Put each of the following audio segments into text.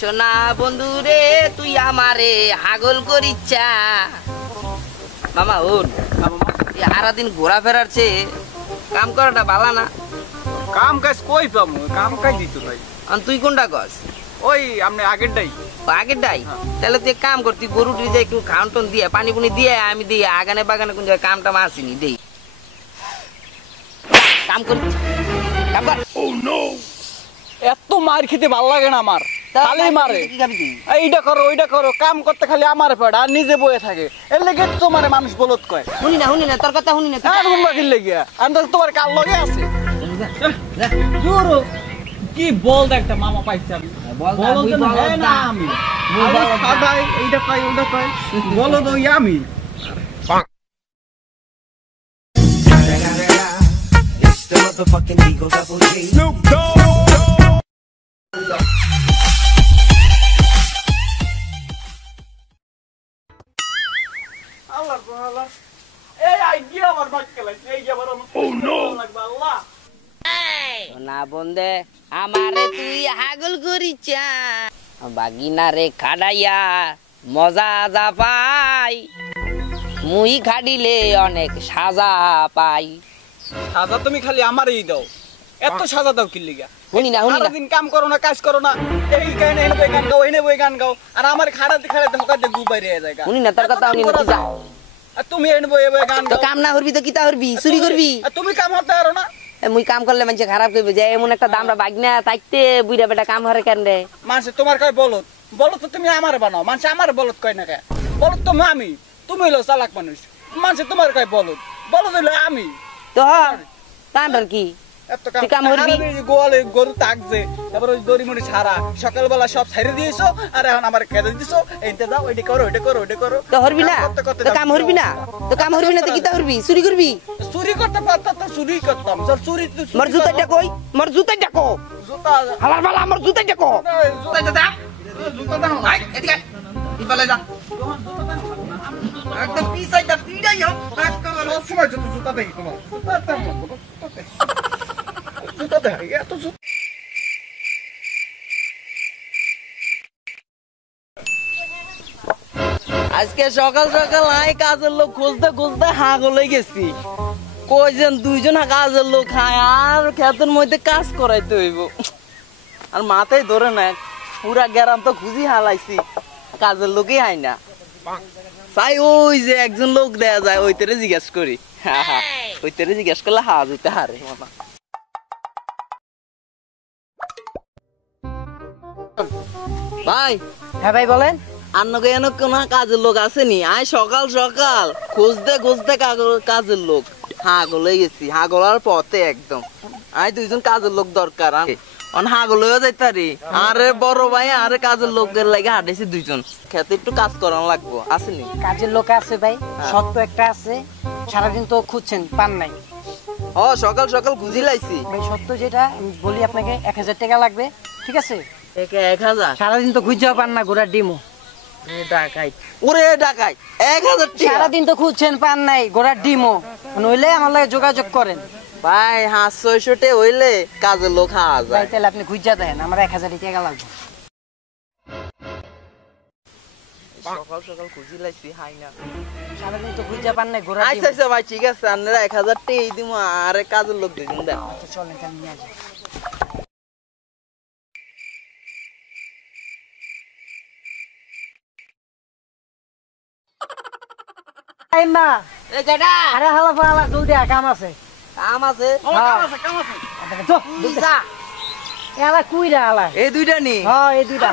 সোনা বন্ধু রে তুই আমারে হাগল করিচ্ছা মামা ওন সারাদিন ঘোরা ফেরার চেয়ে কাম করাটা ভালো না। কাম কাজ কই পামু, কাম কাজ দিত ভাই। তুই কোনটা কস? ওই আমনে আগেরটাই। আগেরটাই? তাহলে তুই কাম কর, তুই গরু দিয়ে একটু খাওন টন দিয়ে পানি পুনি দিয়ে আমি দিই আগানে বাগানে কোন জায়গায় কামটা আসিনি দেই কাম কর কাম কর। ও নো, এত মার খেতে ভালো লাগে না আমার, খালি মারে। এইটা করো ওইটা করো, কাম করতে খালি আমার পেড়া আর নিজে বয়ে থাকে। এর লেগে তোমার মানুষ বলত কয়। শুনি না তোর কথা শুনি না। আর কোন বাকির লেগে আমি তো তোমার কাল লগে আছে। জোরো কি বল একটা মামা পাইছি আমি। বল না আমি খাদাই এইটা কই ওটা কই বলো তো আমি। It's the motherfucking Eagle Double G. Snoop Dogg. আল্লাহ আল্লাহ, এই আইডিয়া আমার বাক্কেলাই এই যে বড়। ও নো আল্লাহ না বন্ধে আমারে তুই হাগল করিচ্ছা বাগিনা রে খাড়াইয়া মজা যা পাই মুই খাডিলে অনেক সাজা পাই। সাজা তুমি খালি আমারই দাও, এত সাজা দাও কি লিগা? শুনি না দিন কাম করো না, কাজ করো না, এই গান এনে বই গান গাও, এনে বই গান গাও, আর আমার খাড়াতে খাড়াতে হকাতে গু বাইরে যায়। শুনি না তোর কথা শুনি না তুই যা। আর তুমি এনে বই গান তো গাও, কাম না করবি তো কিতা করবি? চুরি করবি? আর তুমি কাম হতে পারো না। মুই কাম করলে মানুষ খারাপ করবে যে এমন একটা দামরা বাগনা তাইতে বুইরা বেটা কাম হরে কেন রে? মানুষ তোমার কয় বলত, বলত তো তুমি আমার বানাও, মানুষ আমার বলত কয় না কে? বলত তো আমি, তুমি হলো চালাক মানুষ। মানুষ তোমার কয় বলত, বলত হইলো আমি। তো কামটার কি এত তুই কাম করবি? গোয়ালে গরু তাকছে, তারপর ওই দড়িমড়ি ছাড়া সকালবেলা সব ছাইরে দিয়েছো, আর এখন আমার খেতে দিছো, এইটা দাও, ওইটা করো, ওইটা করো, ওইটা করো। তো হরবি না? তো কাম হরবি না? তো কাম হরবি না তো কিতা হরবি? চুরি করবি? চুরি করতে পারতাম তো চুরি করতাম। চুরি মোর জুতাটা কই? মোর জুতাটা কো? জুতা হালার বালা আমার জুতাটা কো? জুতা দাও, জুতা দাও। আই এদিকে ইবালে যা একদম পিছাইটা পিড়াইও সব সময় জুতা দেই তোমার। জুতা দেই এত জুতা। আজকে সকাল সকাল আই কাজের লোক খুঁজতে খুঁজতে হাগলে গেছি। কয়জন দুইজন কাজের লোক খায় আর খেতের মধ্যে কাজ করাইতে হইব, আর মাথায় ধরে না। পুরা গ্রাম তো খুঁজি হালাইছি, কাজের লোকই হয় না। তাই ওই যে একজন লোক দেয়া যায় ওইটারে জিজ্ঞেস করি। ওইটারে জিজ্ঞেস করলে হাজ হইতে হারে মামা। ভাই। হ্যাঁ ভাই বলেন। আন্নকে এনে কোন কাজের লোক আসেনি? আয় সকাল সকাল খুঁজতে খুঁজতে কাজের লোক হাগলে গেছি, হাগলার পথে একদম। আয় দুইজন কাজের লোক দরকার, হাগলে যাইতারি। আরে বড় ভাই আরে কাজের লোকের লাগে হাঁটেছি দুইজন, খেতে একটু কাজ করানো লাগবো। আসেনি? কাজের লোক আছে ভাই, সত্য একটা আছে। সারাদিন তো খুঁজছেন, পান নাই। সকাল সকাল খুঁজি লাইছি ভাই সত্য যেটা আমি বলি আপনাকে, 1000 টাকা লাগবে, ঠিক আছে? 1000? সারাদিন তো খুঁজেও পান না, ঘোড়ার ডিমও। ডাকাই ওরে ডাকাই 1000 টাকা? সারাদিন তো খুঁজছেন, পান নাই, ঘোড়ার ডিমও। নইলে আমার লাগে যোগাযোগ করেন ভাই। 500-600 হইলে কাজের লোক হাওয়া যায়। ভাই তাহলে আপনি খুঁজা দেন, আমার 1000 টাকা লাগবে। সকাল সকাল খুঁজি লাইছি হাই না, সারাদিন তো খুঁজা পান নাই, ঘোড়ার ডিম। আচ্ছা ভাই ঠিক আছে, আপনারা 1000 টাকাই দিব, আরে কাজের লোক দুইজন দেন। আচ্ছা চলেন তাহলে নিয়ে আসি। মা এই যেটা আরে হালা ফালা জলদি কাম আছে। কাম আছে? কাম আছে। বুঝা এলা কুইরা আলা এই দুইটা নি? হ্যাঁ এই দুইটা।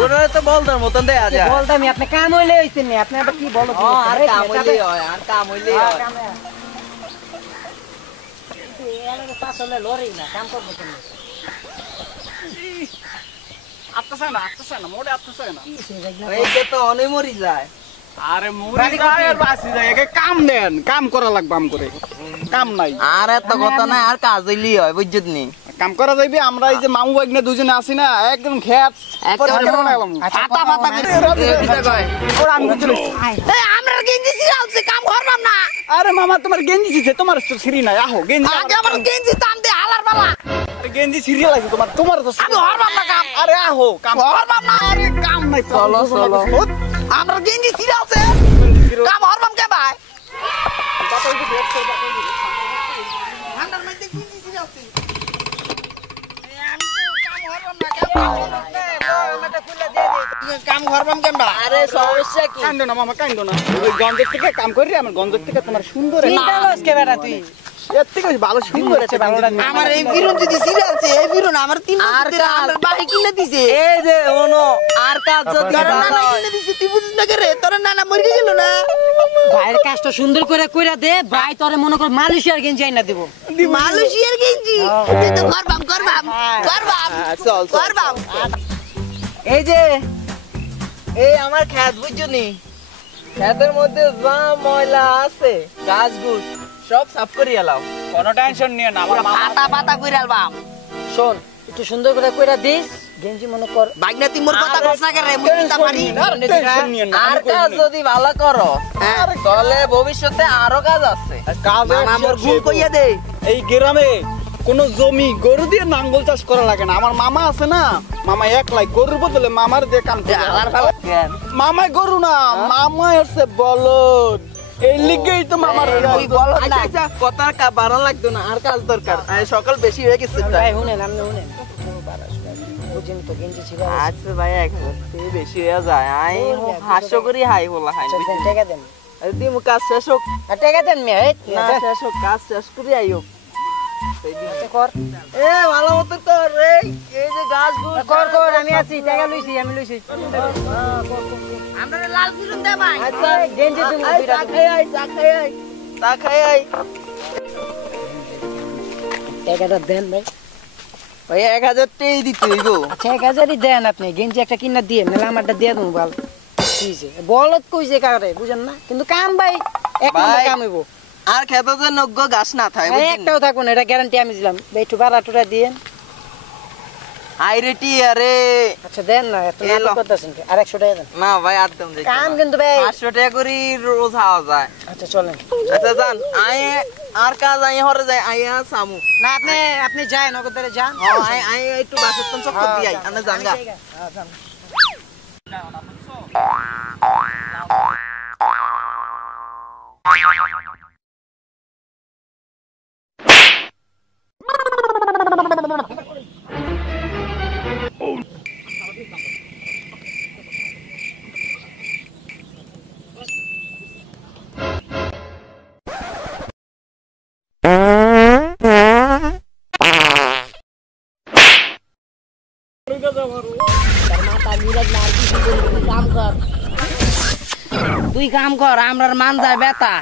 ওরা তো বলদার মতন দেয়া যায়। বলতাম আপনি কাম হইলে হইছেন নি, আপনি আবার কি বলো? আর কাম হইলেই হয়, আর কাম হইলেই হয়। আসলে লরি না, কাম করবো কেন? আত্মসা না মোড়ে আত্মসা না। এই যে তো অনেক মরি যায়। আরে মরি যায় আর বাসি যায়, একে কাম দেন, কাম করা লাগবে। আম করে কাম নাই আর এত কথা নাই, আর কাজ হইলেই হয়, বুঝছত নি? কাম করা যাইবে। আমরা এই যে মামু বাইক না দুজনে আছি না, একদম খেত পাতা পাতা ওরা আমি চলে। আমরা গেঞ্জি ছিড়ালছে, কাম করবাম না। আরে মামা তোমার গেঞ্জি ছিছে, তোমার তো ছিঁড়ি নাই। আহো গেঞ্জি আগে আমার গেঞ্জি টান দে হালার বালা। গেঞ্জি সিরিয়াল আছে তোমার তোমার তো আমি হরবাম না কাম আরে আহো কাম হরবাম না আরে কাম নাই চলো, চলো। আমরা গেঞ্জি ছিঁড়ে আছে কাম হরবাম কে ভাই ঠান্ডার মধ্যে গেঞ্জি ছিঁড়ে আছে কাম হরবাম কেন ভাই আরে সমস্যা কি? কান্দো না মামা কান্দো না ওই গঞ্জের থেকে কাম করি আমার গঞ্জের থেকে তোমার সুন্দর চিন্তা করছ কে বেটা তুই এর থেকে ভালো সুন্দর আছে ভালোটা আমার এই বিরুন যদি ছিঁড়ে আছে এই বিরুন আমার 3 আর বছর ধরে কাজ। আমার ভাই কিনে দিছে এই যে ওনো আর কাজ যদি তোর নানা ভালো হয়। কিনে দিছে তুই বুঝিস না কে রে তোর নানা মরে গেল না ভাইয়ের কাজটা সুন্দর করে কইরা দে ভাই তোরে মনে কর মালয়েশিয়ার গেঞ্জি আইনা দিব মালয়েশিয়ার গেঞ্জি তুই তো করবাম করবাম চল, চল। করবাম এই যে এই আমার খেত বুঝছনি খেতের মধ্যে যা ময়লা আছে গাছ গুছ সব সাফ করে এলাও। কোনো টেনশন নিও না আমার মামা পাতা পাতা কইরা আলবাম শোন একটু সুন্দর করে কইরা দিস গেঞ্জি মনে কর বাইকনা তুই মোর কথা কস না কে রে মুই চিন্তা পারি টেনশন নিও না আর কাজ যদি ভালো করো হ্যাঁ। তাহলে ভবিষ্যতে আরো কাজ আছে। কাজ মামা মোর গুণ কইয়া দে এই গ্রামে কোন জমি গরু দিয়ে নাঙ্গল চাষ করা লাগে না আমার মামা আছে না মামা একলাই গরুর বদলে মামার দিয়ে কাম করে আলার ভালো কেন? মামাই গরু না মামা হচ্ছে বলদ এই লিগেই তো মামার তুই বল আচ্ছা, না আচ্ছা, কথার বাড়া লাগতো না আর কাজ দরকার সকাল বেশি হয়ে গেছে ভাই শুনেন আপনি শুনেন বুঝেন তো গেঞ্জি ছিল আচ্ছা ভাই একবার বেশি হয়ে যায় আই হাস্য করি হাই বলা হাই টাকা দেন দিম কাজ শেষ হোক আর টাকা দেন মে না শেষ হোক কাজ শেষ করি আইও কর এ ভালো মতো কর রে এই যে গাছ গুছ কর কর আমি আছি টাকা লইছি আমি লইছি আমরা লাল বিরুন দে ভাই আচ্ছা গেঞ্জি দিমু আই দুইটা চা খাই আই চা খাই আই চা খাই আই টাকাটা দেন ভাই ভাই 1000 টাকাই দিতে হইব আচ্ছা 1000ই দেন আপনি গেঞ্জি একটা কিনা দিয়ে নাহলে আমারটা দিয়ে দেবো ভালো কিছে বলত কইছে কারে বুঝেন না কিন্তু কাম ভাই এক ভাই। নম্বর কাম হইব আর খেতে যে নগ্য গাছ না থাকে এই একটাও থাকবো না এটা গ্যারান্টি আমি দিলাম ভাই একটু বাড়া টুরা দিয়েন আই রেটি আরে আচ্ছা দেন না এত এই নাটক লো। করতেছেন কি? আর 100 টাকা দেন না ভাই একদম দেখি কাম কিন্তু ভাই 500 টাকা করে রোজ হাওয়া যায় আচ্ছা চলেন আচ্ছা জান আই আর কাজ আই হরে যায় আইয়া সামু না আপনি আপনি যান নগদ ধরে যান আই আই একটু বাসতন চক দি আই আনে জানগা হ্যাঁ যান তুই কাম কর আমরার মান যায় বেতা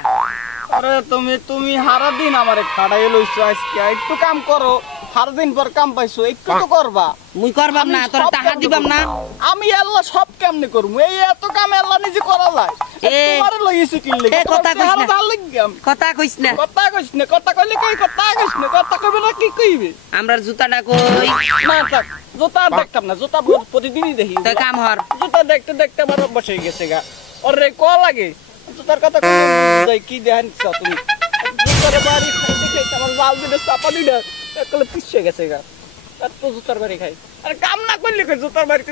আরে তুমি সারা দিন আমারে খাড়াই লইছো আজকে একটু কাম করো সারা দিন পর কাম পাইছো একটু তো করবা মুই করবাম না তোর টাকা দিবাম না আমি আল্লাহ সব কেমনে করবো এই এত কাম আল্লাহ নিজে করা যায় এ, তোমারে লইছি কি লাগি এ, কথা কইস না। কথা কইস না কথা কইস না কথা কইলে কই কথা কইস না কথা কইবে না কি কইবে আমরার জুতাটা কই না থাক জুতা আর দেখতাম না জুতা প্রতিদিনই দেখি তুই কাম হর জুতা দেখতে দেখতে আমার অভ্যাস হয়ে গেছে গা ওরে ক লাগে জুতার কথা কই যাই কি দেখান তুমি জুতার বাড়ি খাইতে খাইতে আমার লাল দিনে চাপা দিনা একলে পিছিয়ে গেছে গা আর তো জুতার বাড়ি খাই আর কাম না করলে কই জুতার বাড়ি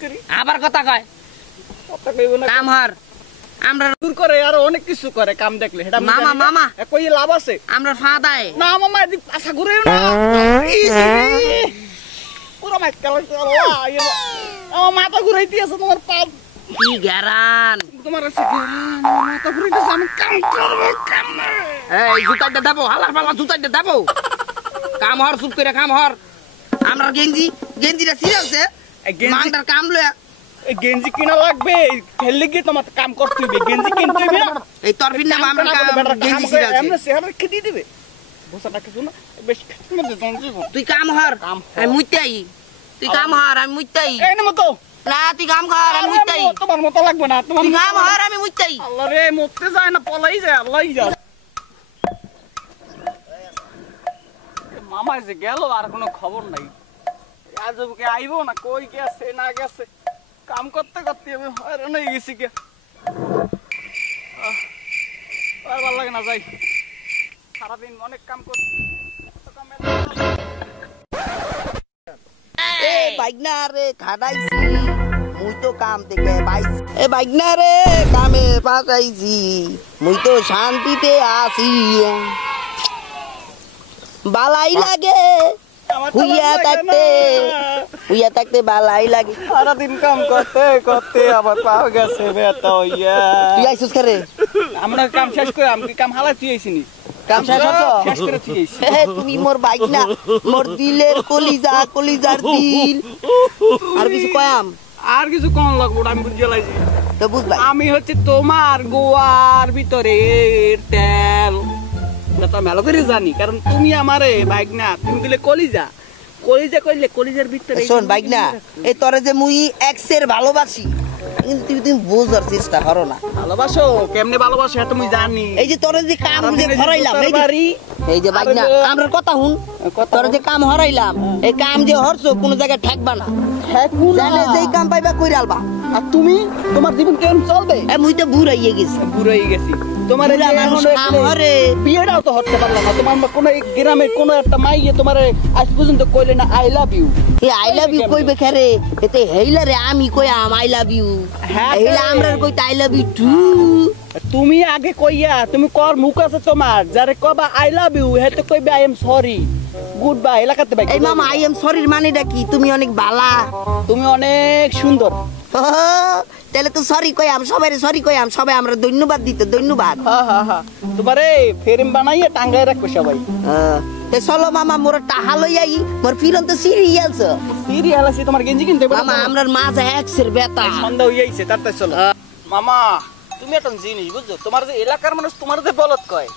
করি আবার কথা কয় কথা কইব না কাম হর আমরা দূর করে আর অনেক কিছু করে কাম দেখলে এটা মামা, মামা। কই লাভ আছে আমরা ফাদায় না মামা এদিক আশা ঘুরেও না পুরো মাইক কালা আমার মাথা ঘুরাইতে আছে তোমার পা কি গ্যারান তোমার আছে আমার মাথা ঘুরাইতেছে আমি কাম করবো কাম না এই জুতাটা দেবো হালার পালা জুতাটা দেবো কাম হর চুপ করে কাম হর আমরা গেঞ্জিটা ছিড়াছে এই গেঞ্জি- মাংটার কাম লয়া এই গেঞ্জি কিনা লাগবে খেললে গিয়ে তোমার কাম করতে হবে গেঞ্জি কিনতে হবে না এই তরফির নাম আমরা গেঞ্জি ছিড়াছে আমরা চেহারা খেতে দিবে বসাটা কিছু না বেশ খেতে মধ্যে জানছি তুই কাম হর কাম হর। আমি মুইতাই তুই কাম হর আমি মুইতাই এই না মতো না তুই কাম কর আমি মুইতাই তোমার মতো লাগবে না তোমার তুই মতো কাম হর আমি মুইতাই আল্লাহ রে মরতে যায় না পলাই যায় আল্লাহই যায় মামা এসে গেল আর কোনো খবর নাই আজ ওকে আইবো না কই গেছে না গেছে কাম করতে করতে আমি হয়রান হয়ে গেছি কে আর ভালো লাগে না যাই সারাদিন অনেক কাম করছি বাইগনা রে খাড়াইছি মুই তো কাম থেকে পাইছি এ বাইগনা রে কামে পাঠাইছি মুই তো শান্তিতে আছি বালাই লাগে হুইয়া থাকতে বালাই লাগে সারাদিন কাম করতে করতে আবার পাও গেছে বেতা হইয়া তুই আইছিস করে আমরা কাম শেষ করে আমি কাম হালা তুই আইছিনি কাম শেষ হলো শেষ করে তুই আইছিস তুমি মোর বাইগনা মোর দিলের কলিজার দিল আর কিছু কয়াম আর কিছু কোন লাগবো আমি বুঝে লাইছি তো বুঝবাই আমি হচ্ছে তোমার গোয়ার ভিতরে তেল তো মেলো করে জানি কারণ তুমি আমারে বাইগনা তুমি দিলে কলিজা কলিজা কইলে কলিজার ভিতরে শোন বাইগনা এই তোরে যে মুই এক্সের ভালোবাসি কিন্তু তুমি বুঝার চেষ্টা করো না ভালোবাসো কেমনে ভালোবাসো এটা তুমি জানি এই যে তোরে যে কাম যে হরাইলাম এই যে বাইগনা আমরার কথা হুন তোরে যে কাম হরাইলাম এই কাম যে হরছো কোন জায়গায় ঠেকবা না জানে যেই কাম পাইবা কইরা আলবা আর তুমি তোমার জীবন কেমন চলবে এ মুই তো বুড়াইয়ে গেছি বুড়াই গেছি তোমার বুড়া মানুষ কাম হরে বিয়েটাও তো হতে পারলাম না তোমার কোন গ্রামের কোন একটা মাইয়ে তোমার আজ পর্যন্ত কইলে না আই লাভ ইউ এই আই লাভ ইউ কইবে খেরে এতে হেইলারে আমি কইয়াম আই লাভ ইউ হ্যাঁ হেইলা আমরার কইতে আই লাভ ইউ টু তুমি আগে কইয়া তুমি কর মুখ আছে তোমার যারে কবা আই লাভ ইউ হেতে কইবে I am sorry good bye এলাকাতে বাই এই মামা আই এম সরির মানেটা কি তুমি অনেক বালা তুমি অনেক সুন্দর তাহলে তো সরি কইয়াম সবাই সরি কইয়াম সবাই আমরা ধন্যবাদ দিতে ধন্যবাদ হ্যাঁ হ্যাঁ হ্যাঁ তোমারে ফেরেম বানাইয়া টাঙ্গায় রাখবো সবাই তে চলো মামা মোর টাহা লই আই মোর ফিরন তো সিরিয়াল সিরিয়াল আছে তোমার গেঞ্জি কিনতে মামা আমরার মাঝে এক্সের বেতা সন্ধ্যা হয়ে আইছে তারপরে চলো মামা তুমি একটা জিনিস বুঝছো তোমার যে এলাকার মানুষ তোমার যে বলদ কয়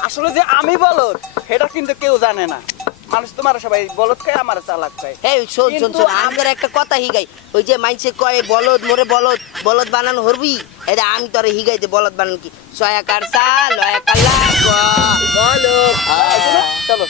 আসলে যে আমি বলদ সেটা কিন্তু কেউ জানে না মানুষ তোমার সবাই বলদ কয় আমার চালাক কয় এই শোন শোন শোন আমাদের একটা কথা হিগাই ওই যে মাইনসে কয় বলদ মোরে বলদ বানানো হরবি এটা আমি তোরে হিগাই দে বলদ বানান কি সয়াকার সা লয়াকার লা বলো চলো